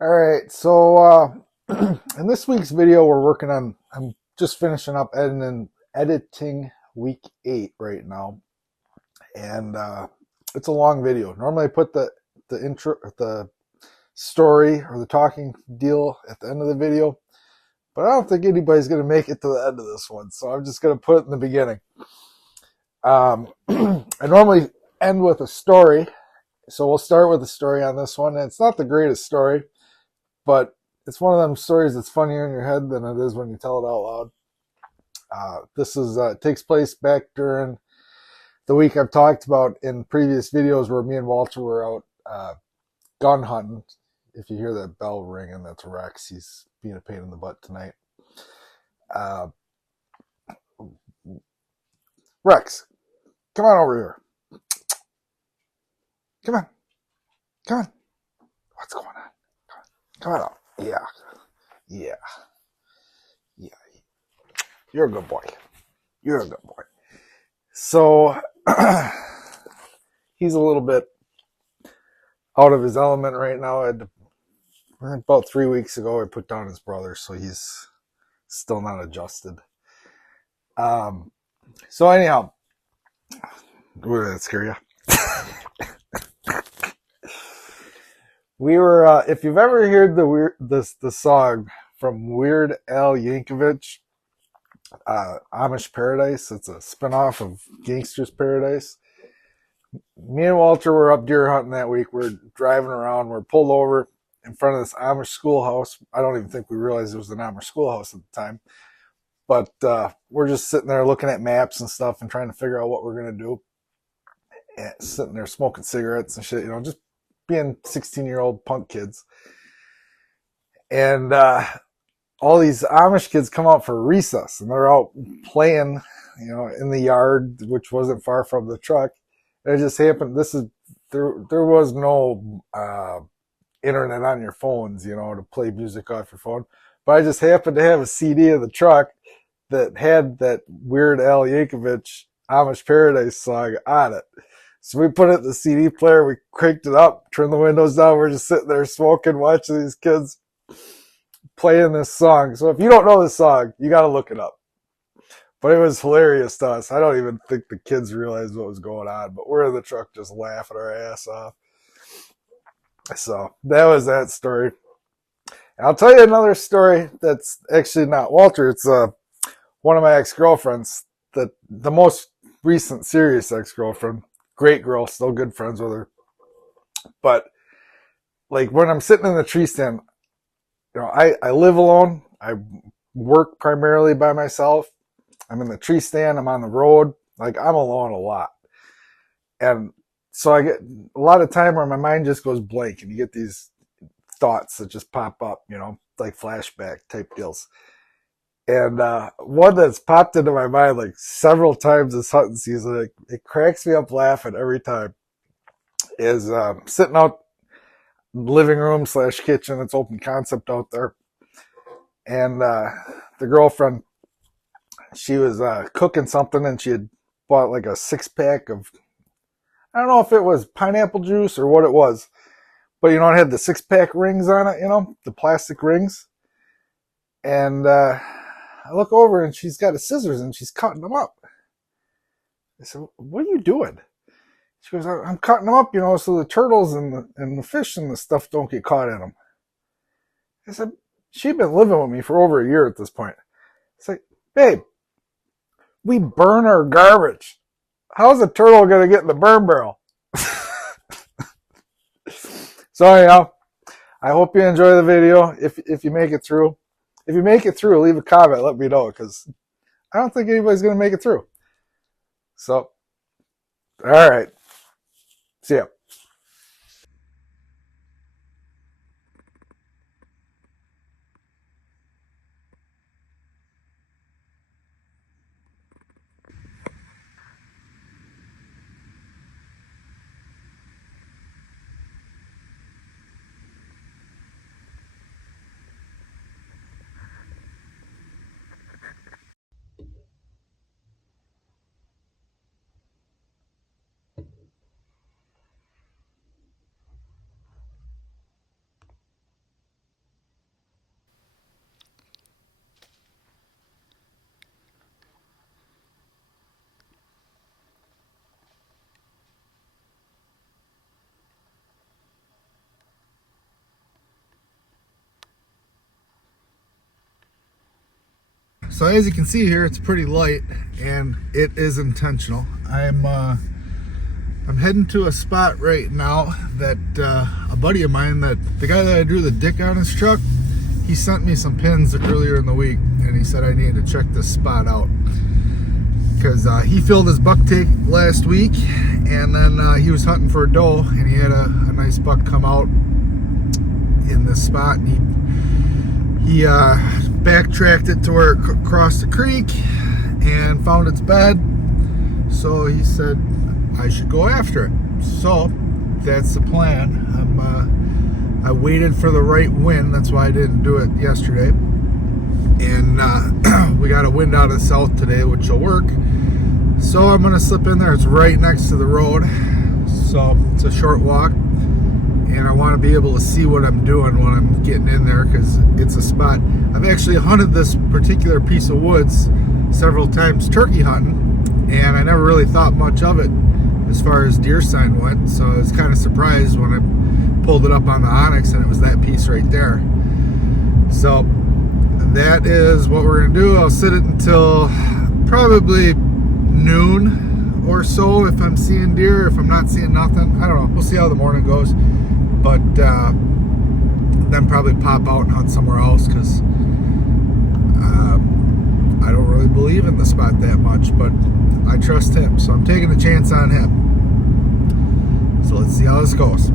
All right, so in this week's video, I'm just finishing up editing week 8 right now, and it's a long video. Normally, I put the intro, the story, or the talking deal at the end of the video, but I don't think anybody's going to make it to the end of this one, so I'm just going to put it in the beginning. I normally end with a story, so we'll start with a story on this one. And it's not the greatest story, but it's one of them stories that's funnier in your head than it is when you tell it out loud. This takes place back during the week I've talked about in previous videos where me and Walter were out gun hunting. If you hear that bell ringing, that's Rex. He's being a pain in the butt tonight. Uh, Rex, come on over here. Come on. Come on. What's going on? Come on up. Yeah. Yeah. Yeah. You're a good boy. You're a good boy. So he's a little bit out of his element right now. About 3 weeks ago, I put down his brother, so he's still not adjusted. So anyhow, would that scare you? We were, if you've ever heard the song from Weird Al Yankovic, Amish Paradise. It's a spinoff of Gangster's Paradise. Me and Walter were up deer hunting that week. We're driving around. We're pulled over in front of this Amish schoolhouse. I don't even think we realized it was an Amish schoolhouse at the time. But we're just sitting there looking at maps and stuff and trying to figure out what we're going to do. And sitting there smoking cigarettes and shit, just being 16-year-old punk kids. And all these Amish kids come out for recess, and they're out playing, in the yard, which wasn't far from the truck. And it just happened. There was no internet on your phones, to play music off your phone. But I just happened to have a CD of the truck that had that Weird Al Yankovic Amish Paradise song on it. So we put it in the CD player, we cranked it up, turned the windows down, we're just sitting there smoking, watching these kids playing this song. So if you don't know this song, you got to look it up. But it was hilarious to us. I don't even think the kids realized what was going on, but we're in the truck just laughing our ass off. So that was that story. I'll tell you another story that's actually not Walter. It's one of my ex-girlfriends, the most recent serious ex-girlfriend. Great girl, still good friends with her. But like when I'm sitting in the tree stand, I live alone. I work primarily by myself. I'm in the tree stand. I'm on the road. Like I'm alone a lot. And so I get a lot of time where my mind just goes blank and you get these thoughts that just pop up, like flashback type deals. And one that's popped into my mind like several times this hunting season, it cracks me up laughing every time, is sitting out living room / kitchen. It's open concept out there. And the girlfriend, she was cooking something and she had bought like a 6-pack of, I don't know if it was pineapple juice or what it was, but it had the 6-pack rings on it, the plastic rings. And I look over and she's got a scissors and she's cutting them up. I said, "What are you doing?" She goes, "I'm cutting them up, so the turtles and the fish and the stuff don't get caught in them." I said, she'd been living with me for over a year at this point. It's like, babe, we burn our garbage. How's a turtle going to get in the burn barrel? So anyhow, I hope you enjoy the video. If you make it through. If you make it through, leave a comment. Let me know, because I don't think anybody's going to make it through. So, all right. See ya. So as you can see here, it's pretty light, and it is intentional. I'm heading to a spot right now that a buddy of mine, that the guy that I drew the dick on his truck, he sent me some pins earlier in the week, and he said I needed to check this spot out because he filled his buck take last week, and then he was hunting for a doe, and he had a nice buck come out in this spot, and he backtracked it to where it crossed the creek and found its bed. So he said I should go after it. So that's the plan. I waited for the right wind. That's why I didn't do it yesterday. And we got a wind out of the south today, which will work. So I'm gonna slip in there. It's right next to the road, so it's a short walk, and I want to be able to see what I'm doing when I'm getting in there, because it's a spot. I've actually hunted this particular piece of woods several times turkey hunting, and I never really thought much of it as far as deer sign went, so I was kind of surprised when I pulled it up on the Onyx and it was that piece right there. So that is what we're gonna do. I'll sit it until probably noon or so if I'm seeing deer. If I'm not seeing nothing, I don't know, we'll see how the morning goes. But then probably pop out and hunt somewhere else, because I don't really believe in the spot that much, but I trust him, so I'm taking a chance on him. So let's see how this goes.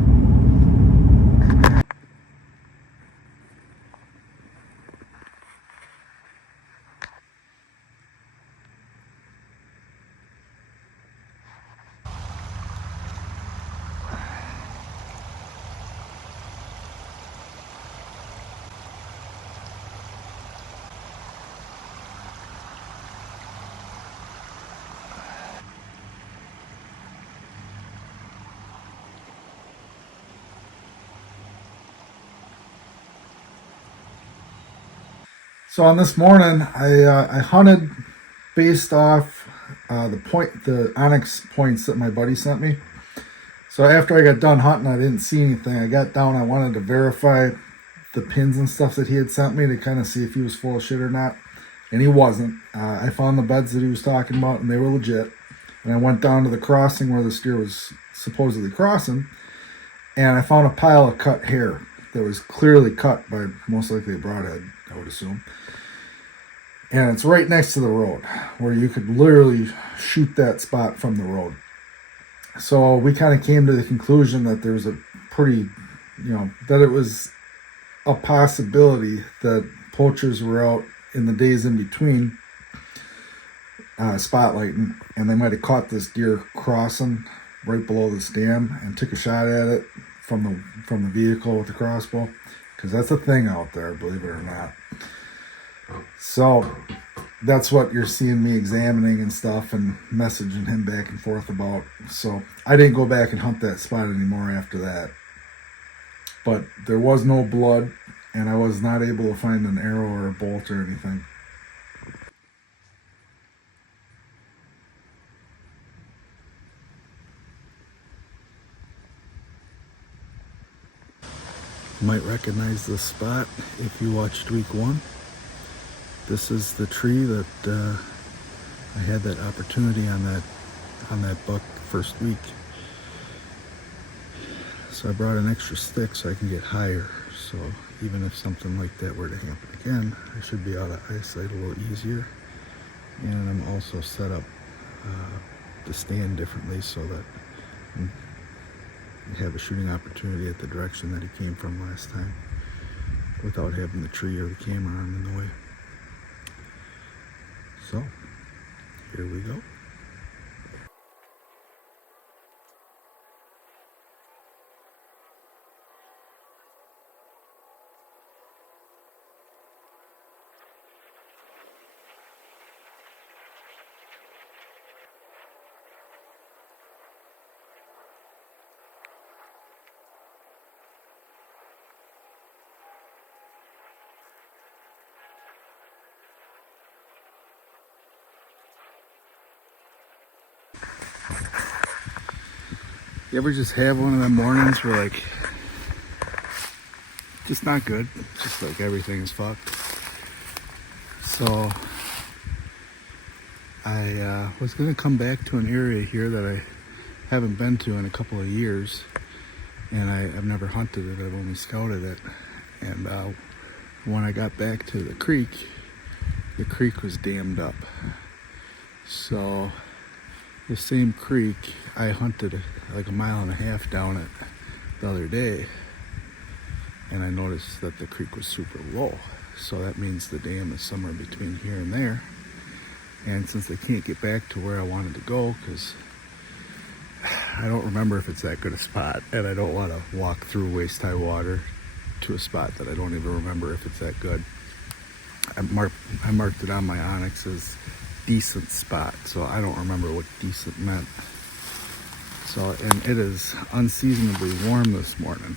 So on this morning, I hunted based off the Onyx points that my buddy sent me. So after I got done hunting, I didn't see anything. I got down, I wanted to verify the pins and stuff that he had sent me to kind of see if he was full of shit or not, and he wasn't. I found the beds that he was talking about, and they were legit. And I went down to the crossing where the deer was supposedly crossing, and I found a pile of cut hair that was clearly cut by most likely a broadhead, I would assume. And it's right next to the road, where you could literally shoot that spot from the road. So we kind of came to the conclusion that there's a pretty, that it was a possibility that poachers were out in the days in between spotlighting, and they might have caught this deer crossing right below this dam and took a shot at it from the vehicle with the crossbow, because that's a thing out there, believe it or not. So that's what you're seeing me examining and stuff and messaging him back and forth about. So I didn't go back and hunt that spot anymore after that. But there was no blood, and I was not able to find an arrow or a bolt or anything. You might recognize this spot if you watched week 1. This is the tree that I had that opportunity on that buck first week. So I brought an extra stick so I can get higher. So even if something like that were to happen again, I should be out of eyesight a little easier. And I'm also set up to stand differently so that I have a shooting opportunity at the direction that he came from last time, without having the tree or the camera arm in the way. So, here we go. You ever just have one of them mornings where, like, just not good? Just like everything is fucked. So I was going to come back to an area here that I haven't been to in a couple of years, and I've never hunted it. I've only scouted it. And when I got back to the creek was dammed up. So the same creek I hunted like a mile and a half down it the other day, and I noticed that the creek was super low. So that means the dam is somewhere between here and there. And since I can't get back to where I wanted to go, because I don't remember if it's that good a spot, and I don't want to walk through waist-high water to a spot that I don't even remember if it's that good. I marked it on my Onyx as decent spot, so I don't remember what decent meant. So, and it is unseasonably warm this morning.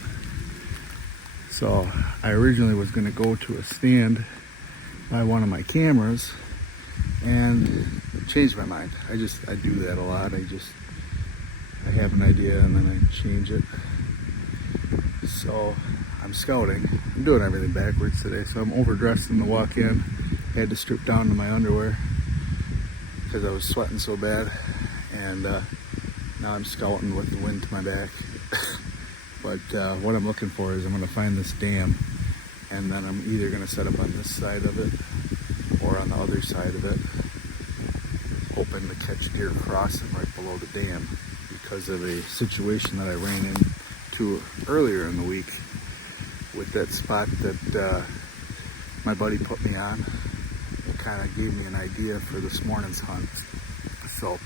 So I originally was going to go to a stand by one of my cameras and changed my mind. I do that a lot. I have an idea and then I change it. So I'm scouting. I'm doing everything backwards today. So I'm overdressed in the walk-in. Had to strip down to my underwear because I was sweating so bad. And now I'm scouting with the wind to my back. But what I'm looking for is I'm going to find this dam, and then I'm either going to set up on this side of it or on the other side of it, hoping to catch deer crossing right below the dam because of a situation that I ran into earlier in the week with that spot that my buddy put me on. It kind of gave me an idea for this morning's hunt. So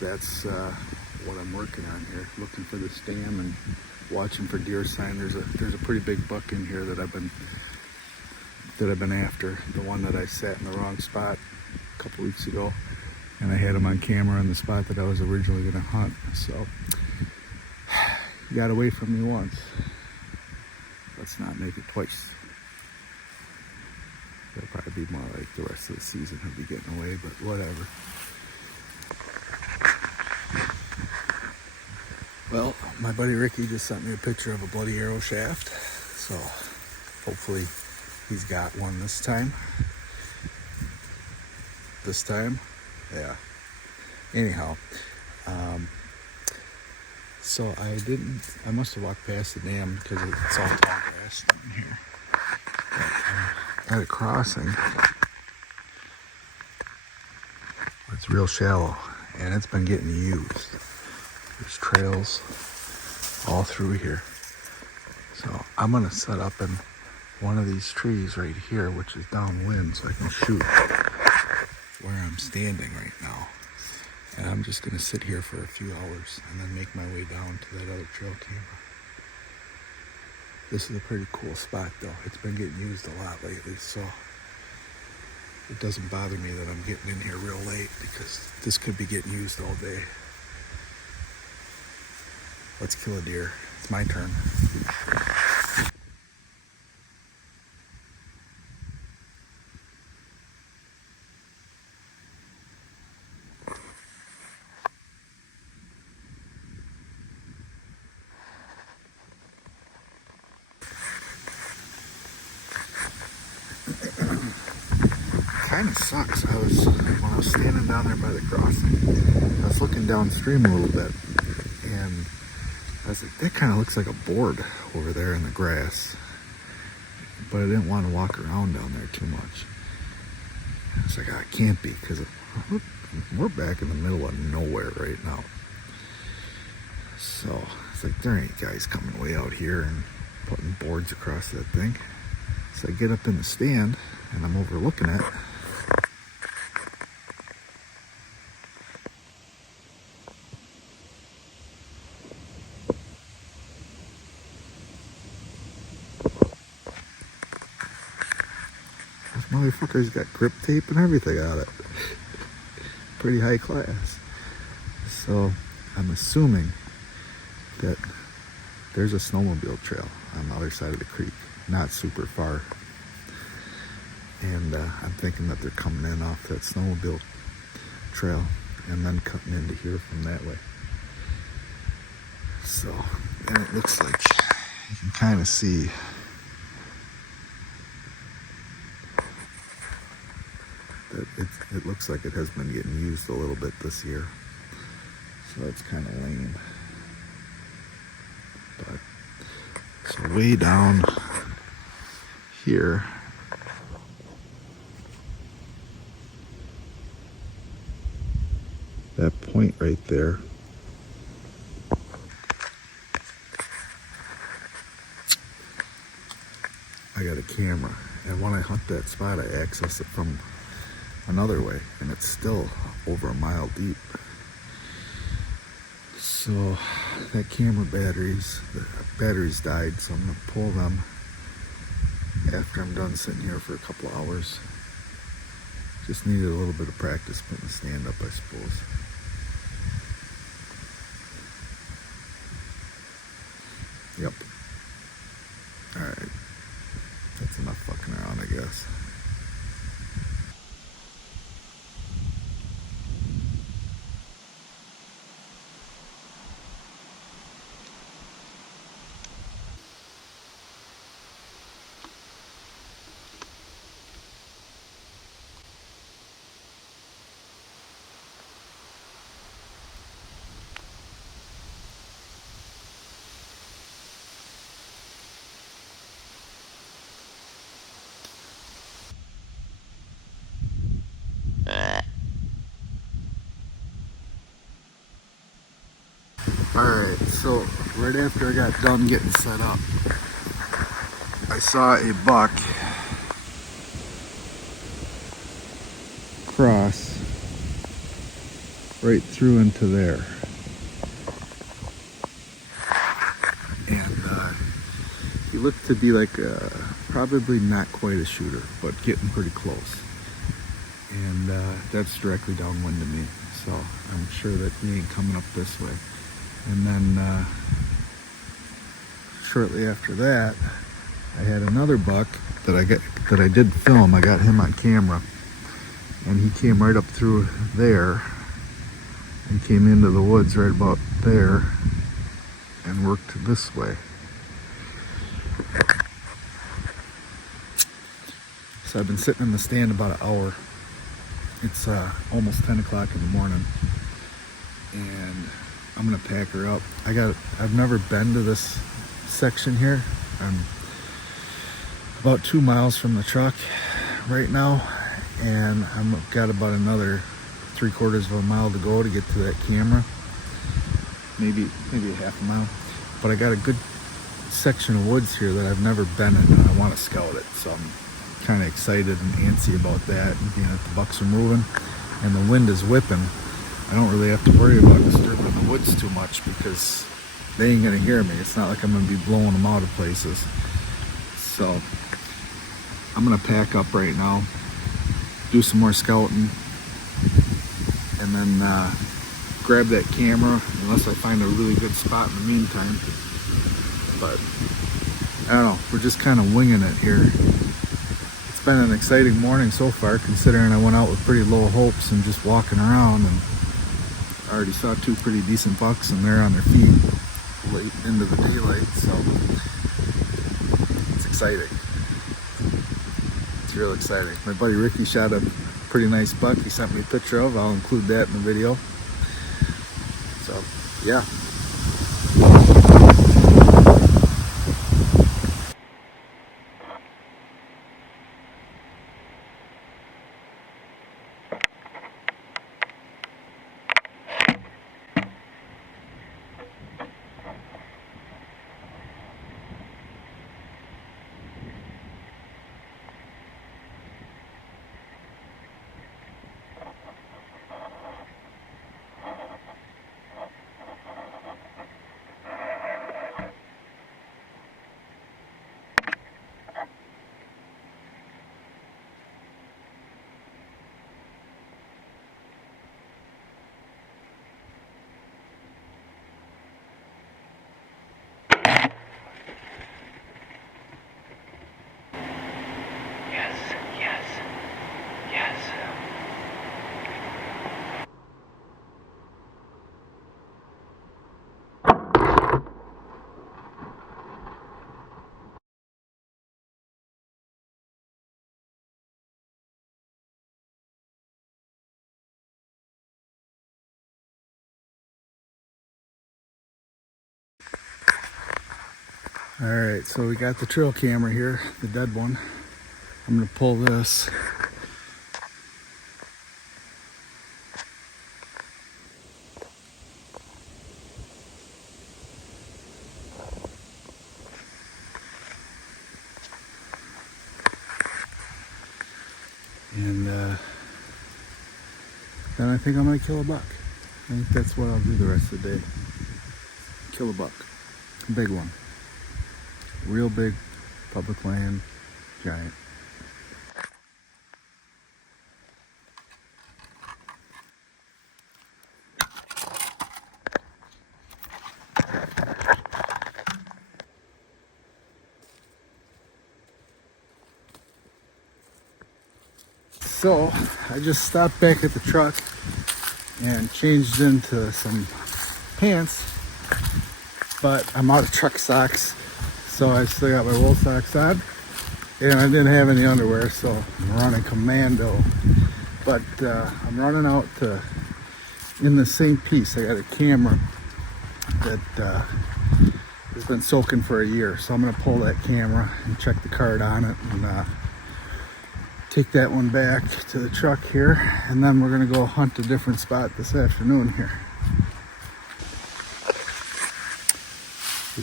that's what I'm working on here, looking for this dam and watching for deer sign. There's a pretty big buck in here that I've been after. The one that I sat in the wrong spot a couple weeks ago, and I had him on camera in the spot that I was originally going to hunt. So he got away from me once. Let's not make it twice. It'll probably be more like the rest of the season he'll be getting away, but whatever. Well, my buddy Ricky just sent me a picture of a bloody arrow shaft, so hopefully he's got one this time. Yeah. Anyhow, so I must have walked past the dam because it's all tall grass in here. But, at a crossing, it's real shallow, and it's been getting used. There's trails all through here. So I'm gonna set up in one of these trees right here, which is downwind, so I can shoot where I'm standing right now. And I'm just gonna sit here for a few hours and then make my way down to that other trail camera. This is a pretty cool spot though. It's been getting used a lot lately, so it doesn't bother me that I'm getting in here real late because this could be getting used all day. Let's kill a deer. It's my turn. Kind of sucks. When I was standing down there by the crossing, I was looking downstream a little bit, and I was like, that kind of looks like a board over there in the grass. But I didn't want to walk around down there too much. I was like, it can't be, because we're back in the middle of nowhere right now. So it's like, there ain't guys coming way out here and putting boards across that thing. So I get up in the stand, and I'm overlooking it. This motherfucker's got grip tape and everything on it. Pretty high class. So I'm assuming that there's a snowmobile trail on the other side of the creek, not super far. And I'm thinking that they're coming in off that snowmobile trail and then cutting into here from that way. So, and it looks like you can kind of see it looks like it has been getting used a little bit this year. So that's kind of lame. But so way down here, that point right there, I got a camera, and when I hunt that spot, I access it from another way, and it's still over a mile deep. So that camera the batteries died, so I'm gonna pull them after I'm done sitting here for a couple hours. Just needed a little bit of practice putting the stand up, I suppose. Yep. Alright. That's enough fucking around, I guess. Alright, so right after I got done getting set up, I saw a buck cross right through into there. And he looked to be like probably not quite a shooter, but getting pretty close. And that's directly downwind of me, so I'm sure that he ain't coming up this way. And then shortly after that, I had another buck that I did film. I got him on camera, and he came right up through there and came into the woods right about there and worked this way. So I've been sitting in the stand about an hour. It's almost 10 o'clock in the morning, and I'm gonna pack her up. I've never been to this section here. I'm about 2 miles from the truck right now, and I've got about another 3/4 of a mile to go to get to that camera. Maybe a half a mile. But I got a good section of woods here that I've never been in, and I want to scout it. So I'm kind of excited and antsy about that, and being that the bucks are moving and the wind is whipping. I don't really have to worry about disturbing the woods too much because they ain't gonna hear me. It's not like I'm gonna be blowing them out of places. So I'm gonna pack up right now, do some more scouting, and then grab that camera unless I find a really good spot in the meantime. But I don't know, we're just kind of winging it here. It's been an exciting morning so far, considering I went out with pretty low hopes and just walking around, and I already saw 2 pretty decent bucks, and they're on their feet late into the daylight, so it's exciting. It's real exciting. My buddy Ricky shot a pretty nice buck he sent me a picture of. I'll include that in the video. So yeah. All right, so we got the trail camera here, the dead one. I'm gonna pull this. And then I think I'm gonna kill a buck. I think that's what I'll do the rest of the day. Kill a buck. A big one. Real big public land, giant. So I just stopped back at the truck and changed into some pants, but I'm out of truck socks, so I still got my wool socks on, and I didn't have any underwear, so I'm running commando. But I'm running out to, in the same piece, I got a camera that has been soaking for a year, so I'm gonna pull that camera and check the card on it and take that one back to the truck here, and then we're gonna go hunt a different spot this afternoon here.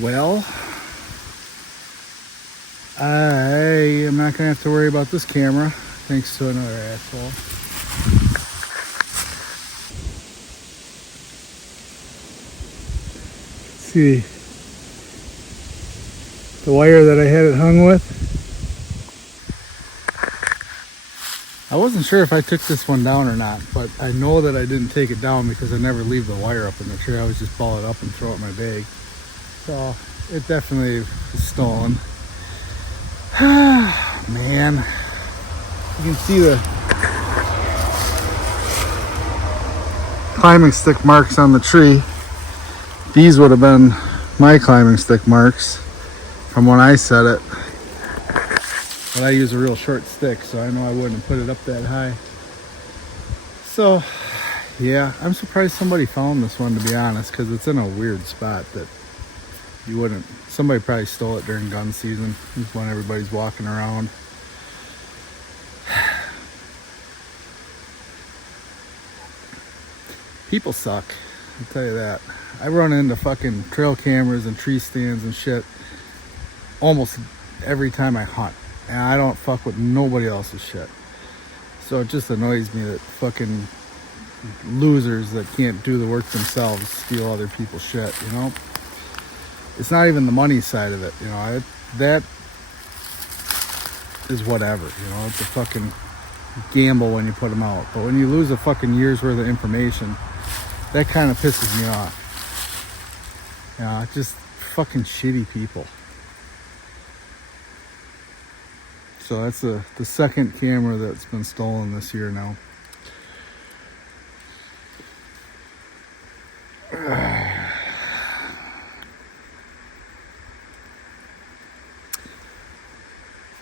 Well, I am not gonna have to worry about this camera thanks to another asshole. See the wire that I had it hung with. I wasn't sure if I took this one down or not, but I know that I didn't take it down because I never leave the wire up in the tree. I always just ball it up and throw it in my bag. So it definitely was stolen. Man, you can see the climbing stick marks on the tree. These would have been my climbing stick marks from when I set it. But I use a real short stick, so I know I wouldn't have put it up that high. So, yeah, I'm surprised somebody found this one, to be honest, because it's in a weird spot that you wouldn't. Somebody probably stole it during gun season. It's when everybody's walking around. People suck, I'll tell you that. I run into fucking trail cameras and tree stands and shit almost every time I hunt. And I don't fuck with nobody else's shit. So it just annoys me that fucking losers that can't do the work themselves steal other people's shit, you know? It's not even the money side of it, you know? That is whatever, you know? It's a fucking gamble when you put them out. But when you lose a fucking year's worth of information, that kind of pisses me off. You know, just fucking shitty people. So that's the second camera that's been stolen this year now.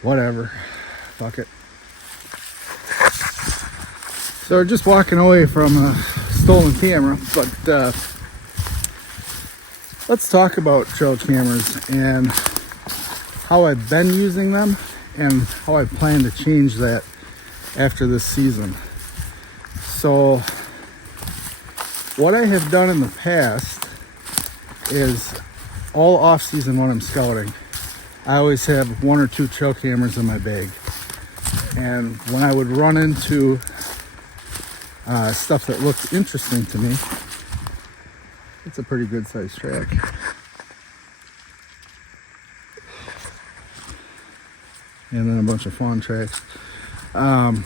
Whatever. Fuck it. So we're just walking away from a stolen camera, but let's talk about trail cameras and how I've been using them and how I plan to change that after this season. So what I have done in the past is all off season when I'm scouting, I always have one or two trail cameras in my bag. And when I would run into stuff that looked interesting to me, it's a pretty good sized track. And then a bunch of fawn tracks. I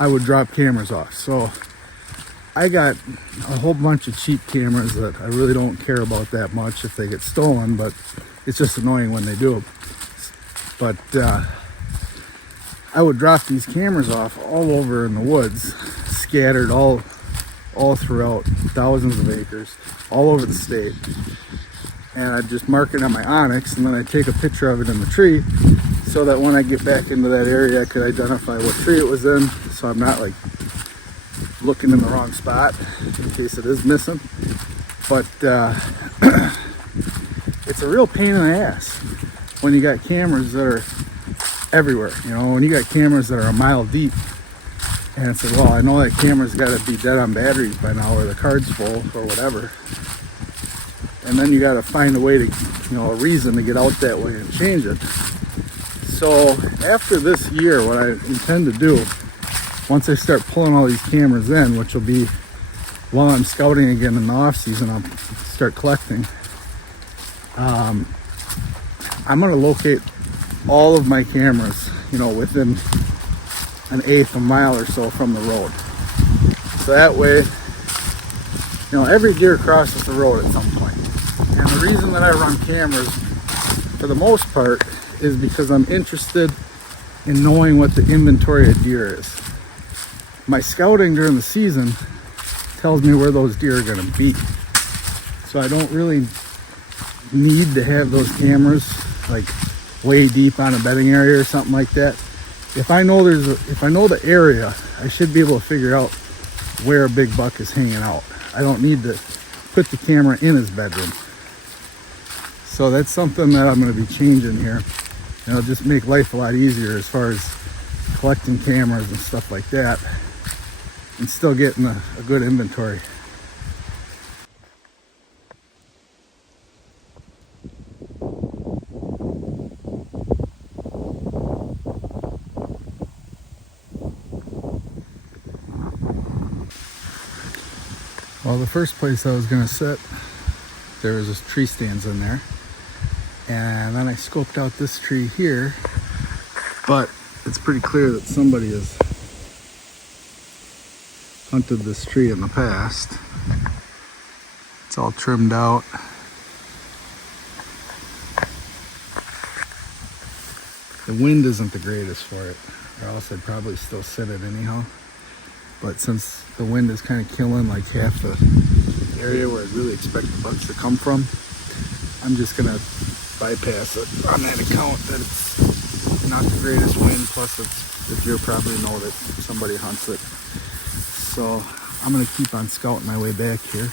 would drop cameras off. So I got a whole bunch of cheap cameras that I really don't care about that much if they get stolen, but it's just annoying when they do. But I would drop these cameras off all over in the woods, scattered all throughout thousands of acres, all over the state. And I'd just mark it on my Onyx, and then I'd take a picture of it in the tree so that when I get back into that area, I could identify what tree it was in, so I'm not like looking in the wrong spot in case it is missing. But it's a real pain in the ass when you got cameras that are everywhere. You know, when you got cameras that are a mile deep, and it's like, well, I know that camera's got to be dead on batteries by now, or the card's full, or whatever. And then you got to find a way to, you know, a reason to get out that way and change it. So after this year, what I intend to do, once I start pulling all these cameras in, which will be while I'm scouting again in the off season, I'll start collecting. I'm going to locate all of my cameras, you know, within an eighth of a mile or so from the road. So that way, you know, every deer crosses the road at some point. And the reason that I run cameras, for the most part, is because I'm interested in knowing what the inventory of deer is. My scouting during the season tells me where those deer are going to be. So I don't really need to have those cameras like way deep on a bedding area or something like that. If I know the area, I should be able to figure out where a big buck is hanging out. I don't need to put the camera in his bedroom. So that's something that I'm going to be changing here. And it'll just make life a lot easier as far as collecting cameras and stuff like that, and still getting a good inventory. Well, the first place I was going to sit, there was just tree stands in there. And then I scoped out this tree here, but it's pretty clear that somebody has hunted this tree in the past. It's all trimmed out. The wind isn't the greatest for it, or else I'd probably still sit it anyhow. But since the wind is kind of killing like half the area where I'd really expect the bucks to come from, I'm just gonna bypass it on that account that it's not the greatest wind, plus it's the deer probably know that somebody hunts it. So I'm gonna keep on scouting my way back here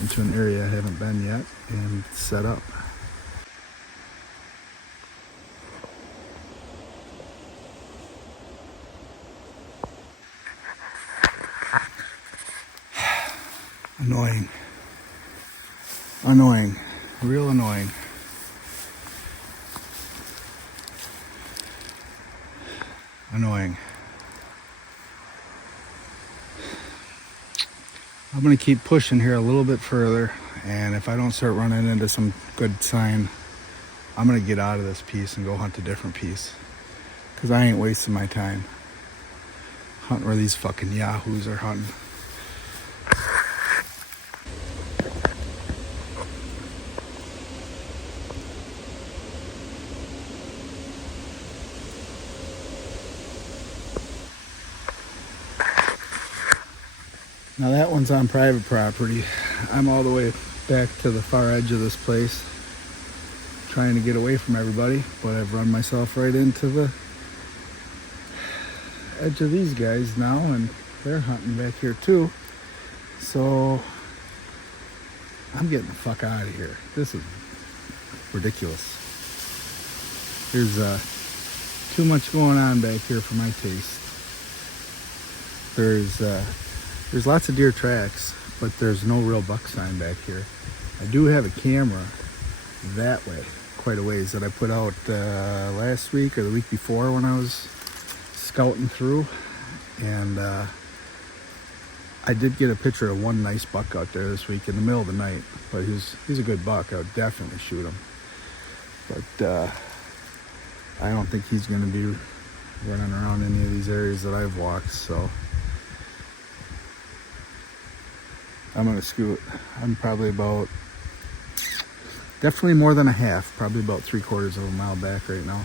into an area I haven't been yet and set up. Annoying, real annoying. I'm gonna keep pushing here a little bit further, and if I don't start running into some good sign, I'm gonna get out of this piece and go hunt a different piece, because I ain't wasting my time hunting where these fucking yahoos are hunting. Now that one's on private property. I'm all the way back to the far edge of this place, trying to get away from everybody, but I've run myself right into the edge of these guys now, and they're hunting back here too. So I'm getting the fuck out of here. This is ridiculous. There's too much going on back here for my taste. There's lots of deer tracks, but there's no real buck sign back here. I do have a camera that way, quite a ways, that I put out last week or the week before when I was scouting through, and I did get a picture of one nice buck out there this week in the middle of the night, but he's a good buck. I would definitely shoot him, but I don't think he's going to be running around any of these areas that I've walked, so I'm going to scoot. I'm probably about, definitely more than a half, probably about 3/4 of a mile back right now.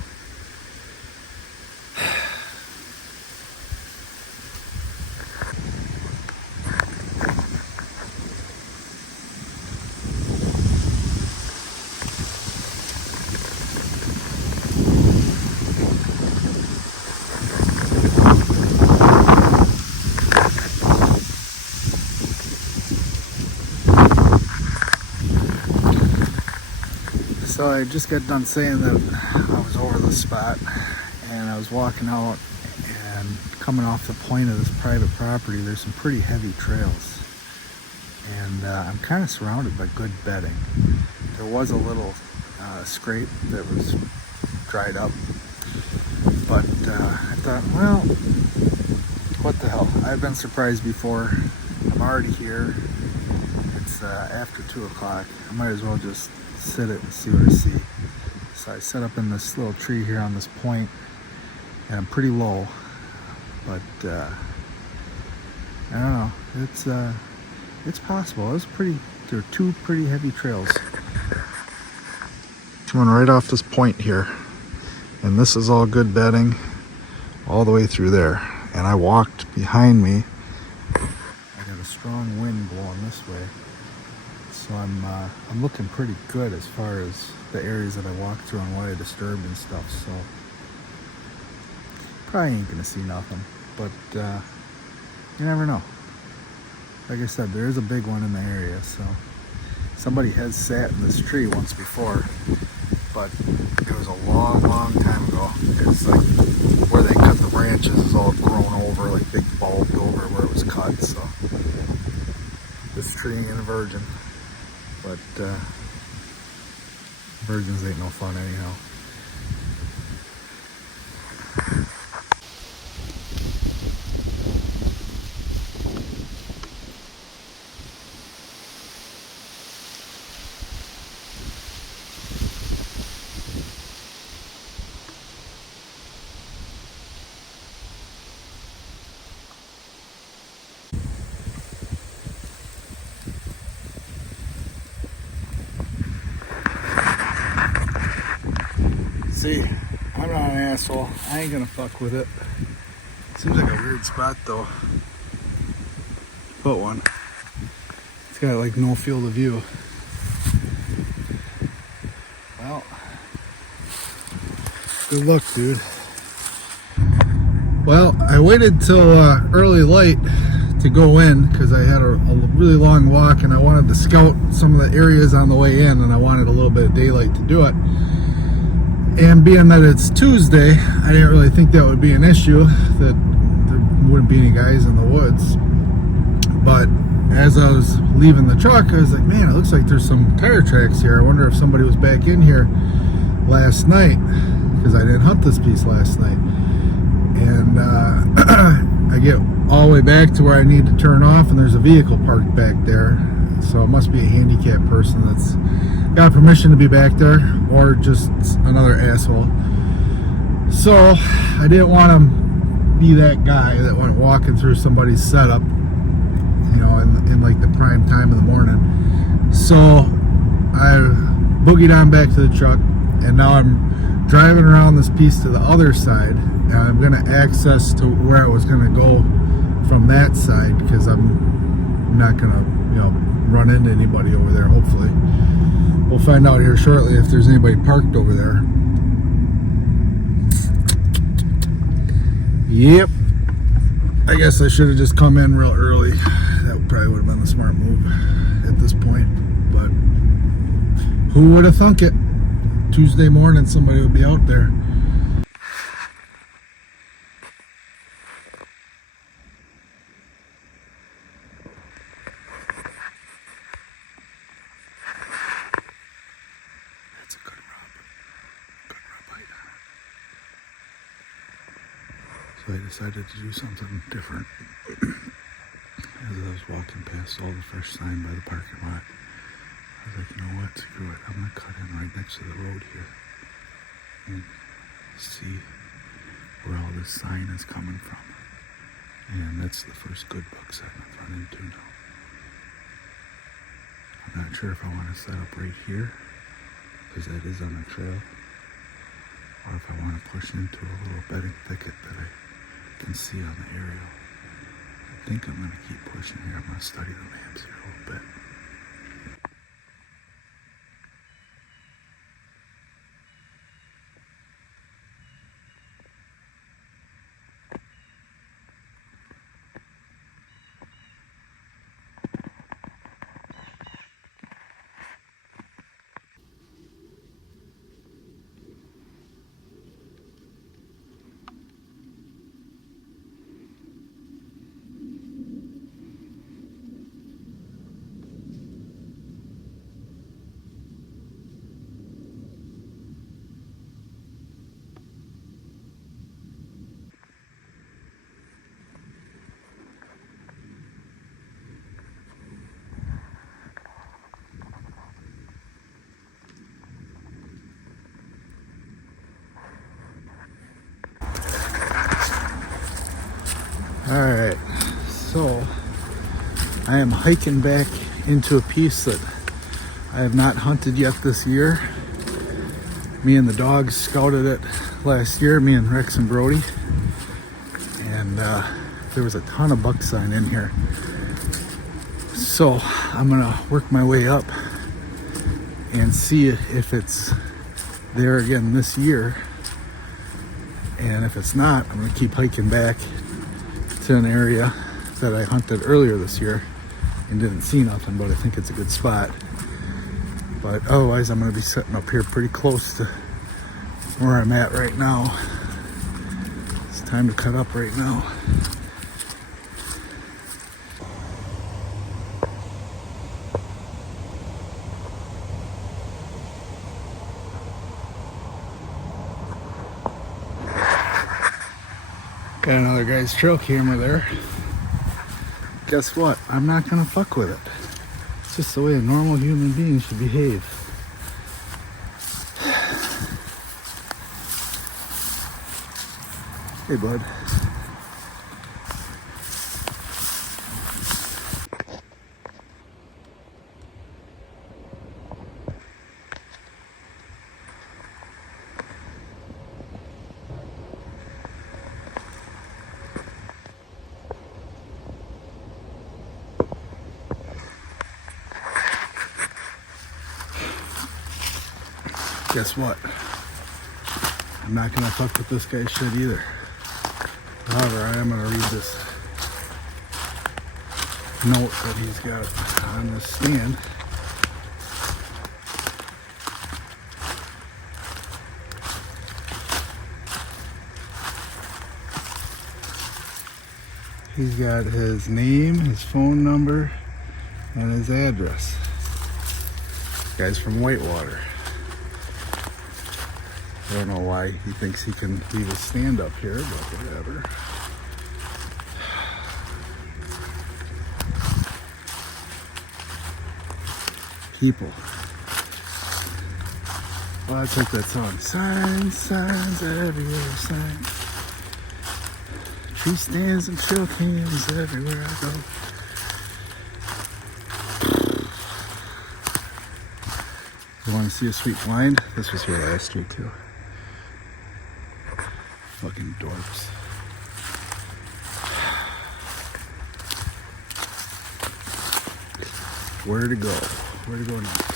So I just got done saying that I was over the spot, and I was walking out and coming off the point of this private property. There's some pretty heavy trails, and I'm kind of surrounded by good bedding. There was a little scrape that was dried up, but I thought, well, what the hell? I've been surprised before. I'm already here. It's after 2 o'clock. I might as well just sit it and see what I see. So I set up in this little tree here on this point, and I'm pretty low, but I don't know. It's possible. There are 2 pretty heavy trails coming right off this point here, and this is all good bedding all the way through there. And I walked behind me. I got a strong wind blowing this way, so I'm looking pretty good as far as the areas that I walked through and what I disturbed and stuff. So probably ain't gonna see nothing, but you never know. Like I said, there is a big one in the area, so somebody has sat in this tree once before, but it was a long, long time ago. It's like where they cut the branches is all grown over, like big bulbed over where it was cut. So this tree ain't a virgin, but virgins ain't no fun anyhow. See, I'm not an asshole. I ain't gonna fuck with it. Seems like a weird spot though. Put one. It's got like no field of view. Well, good luck, dude. Well, I waited till early light to go in because I had a really long walk and I wanted to scout some of the areas on the way in, and I wanted a little bit of daylight to do it. And being that it's Tuesday, I didn't really think that would be an issue, that there wouldn't be any guys in the woods. But as I was leaving the truck, I was like, man, it looks like there's some tire tracks here. I wonder if somebody was back in here last night, because I didn't hunt this piece last night. And I get all the way back to where I need to turn off, and there's a vehicle parked back there. So it must be a handicapped person that's got permission to be back there, or just another asshole. So I didn't want to be that guy that went walking through somebody's setup, you know, in like the prime time of the morning. So I boogied on back to the truck, and now I'm driving around this piece to the other side, and I'm going to access to where I was going to go from that side, because I'm not going to, you know, run into anybody over there, hopefully. We'll find out here shortly if there's anybody parked over there. Yep. I guess I should have just come in real early. That probably would have been the smart move at this point. But who would have thunk it? Tuesday morning somebody would be out there. That's a good rub. Good rub height on it. So I decided to do something different. As I was walking past all the fresh sign by the parking lot, I was like, you know what, screw it. I'm going to cut in right next to the road here and see where all this sign is coming from. And that's the first good buck sign I've run into now. I'm not sure if I want to set up right here, because that is on the trail, or if I want to push into a little bedding thicket that I can see on the aerial. I think I'm going to keep pushing here. I'm going to study the maps here a little bit. I am hiking back into a piece that I have not hunted yet this year. Me and the dogs scouted it last year, me and Rex and Brody. And there was a ton of buck sign in here. So I'm gonna work my way up and see if it's there again this year. And if it's not, I'm gonna keep hiking back to an area that I hunted earlier this year and didn't see nothing, but I think it's a good spot. But otherwise, I'm gonna be sitting up here pretty close to where I'm at right now. It's time to cut up right now. Got another guy's trail camera there. Guess what? I'm not gonna fuck with it. It's just the way a normal human being should behave. Hey, bud. Guess what? I'm not gonna fuck with this guy's shit either. However, I am gonna read this note that he's got on the stand. He's got his name, his phone number, and his address. This guy's from Whitewater. I don't know why he thinks he can leave his stand up here, but whatever. People. Oh, that's like that song. Signs, signs everywhere, signs. Tree stands and trail cams everywhere I go. You want to see a sweet blind? This was here last week too. Fucking dorks. Where to go? Where to go next?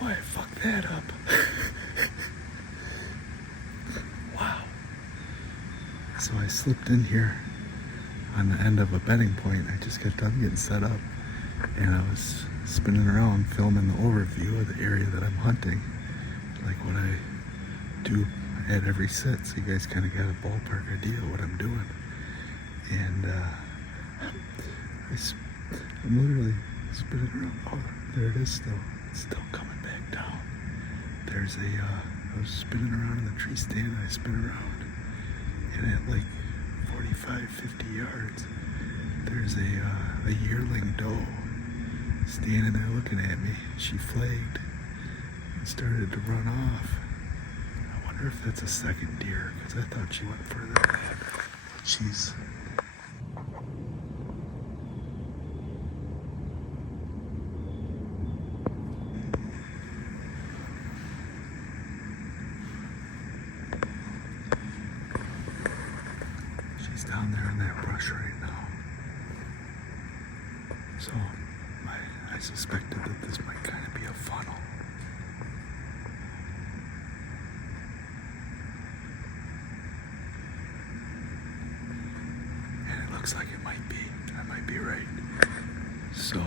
Boy, fuck that up. Wow. So I slipped in here on the end of a bedding point. I just got done getting set up and I was spinning around filming the overview of the area that I'm hunting, like what I do at every sit, so you guys kind of got a ballpark idea of what I'm doing. And I'm literally spinning around. Oh, there it is still. It's still coming back down. There's I was spinning around in the tree stand and I spin around. And at like 45, 50 yards, there's a yearling doe standing there looking at me. She flagged and started to run off. I wonder if that's a second deer, because I thought she went further than that. She's down there in that brush right now. So I suspected that this might kind of be a funnel. And it looks like it might be. I might be right. So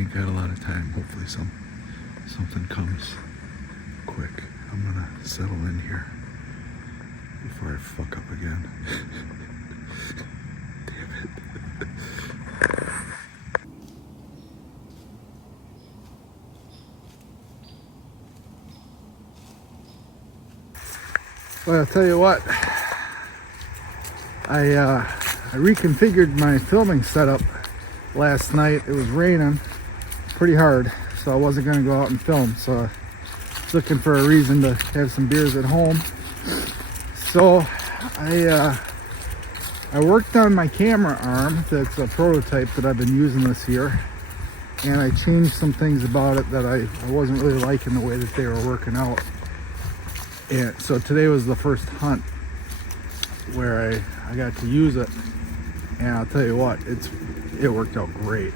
ain't got a lot of time. Hopefully something comes quick. I'm gonna settle in here before I fuck up again. Damn it. Well, I'll tell you what, I reconfigured my filming setup last night. It was raining pretty hard, so I wasn't going to go out and film. So I was looking for a reason to have some beers at home. So I worked on my camera arm. That's a prototype that I've been using this year, and I changed some things about it that I wasn't really liking the way that they were working out. And so today was the first hunt where I got to use it, and I'll tell you what, it worked out great.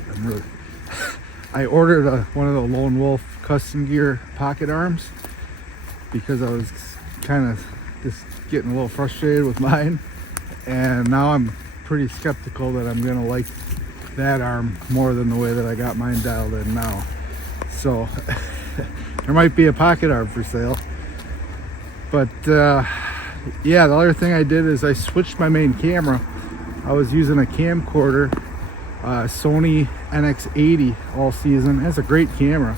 I ordered one of the Lone Wolf custom gear pocket arms because I was kind of just getting a little frustrated with mine, and now I'm pretty skeptical that I'm gonna like that arm more than the way that I got mine dialed in now. So there might be a pocket arm for sale. But yeah, the other thing I did is I switched my main camera. I was using a camcorder, Sony NX80 all season. It's a great camera,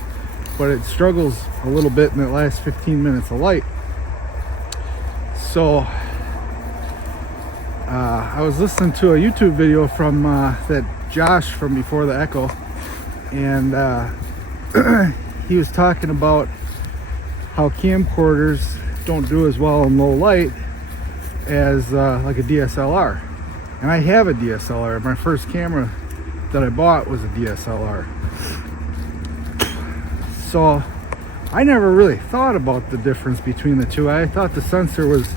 but it struggles a little bit in the last 15 minutes of light. So I was listening to a YouTube video from that Josh from Before the Echo, and he was talking about how camcorders don't do as well in low light as like a DSLR. And I have a DSLR. My first camera that I bought was a DSLR. So I never really thought about the difference between the two. I thought the sensor was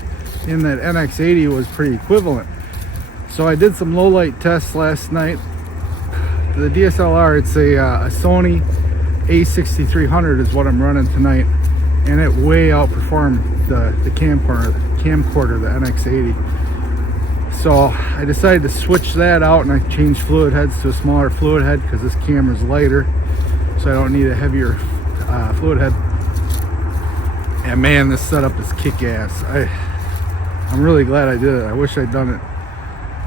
in that NX80 was pretty equivalent. So I did some low light tests last night. The DSLR, it's a Sony A6300 is what I'm running tonight, and it way outperformed the camcorder, the NX80. So I decided to switch that out, and I changed fluid heads to a smaller fluid head because this camera's lighter, so I don't need a heavier fluid head. And man, this setup is kick-ass. I'm really glad I did it. I wish I'd done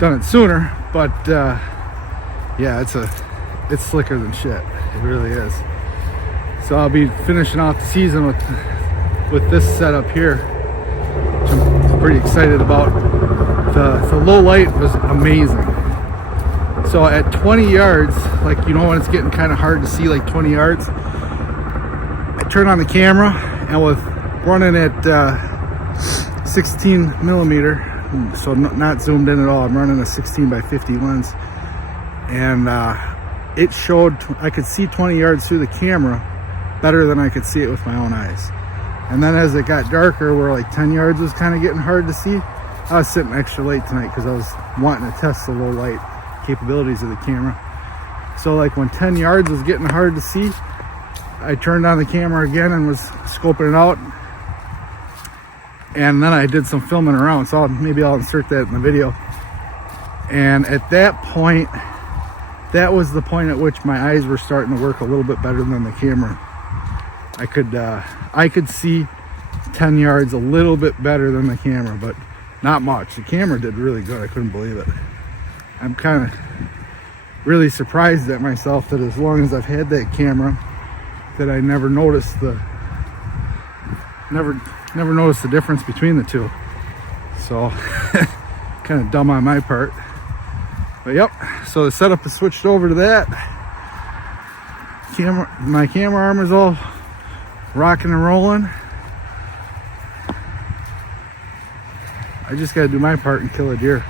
it sooner, but yeah, it's slicker than shit. It really is. So I'll be finishing off the season with this setup here, which I'm pretty excited about. The low light was amazing. So at 20 yards, like, you know, when it's getting kind of hard to see, like 20 yards, I turn on the camera, and with running at 16 millimeter, so not zoomed in at all, I'm running a 16 by 50 lens, and it showed I could see 20 yards through the camera better than I could see it with my own eyes. And then as it got darker, where like 10 yards was kind of getting hard to see, I was sitting extra late tonight because I was wanting to test the low light capabilities of the camera. So like when 10 yards was getting hard to see, I turned on the camera again and was scoping it out, and then I did some filming around, so maybe I'll insert that in the video. And at that point, that was the point at which my eyes were starting to work a little bit better than the camera. I could see 10 yards a little bit better than the camera, but not much. The camera did really good. I couldn't believe it. I'm kind of really surprised at myself that as long as I've had that camera, that I never noticed the difference between the two. So kind of dumb on my part. But yep, so the setup is switched over to that. My camera arm is all rocking and rolling. I just gotta do my part and kill a deer.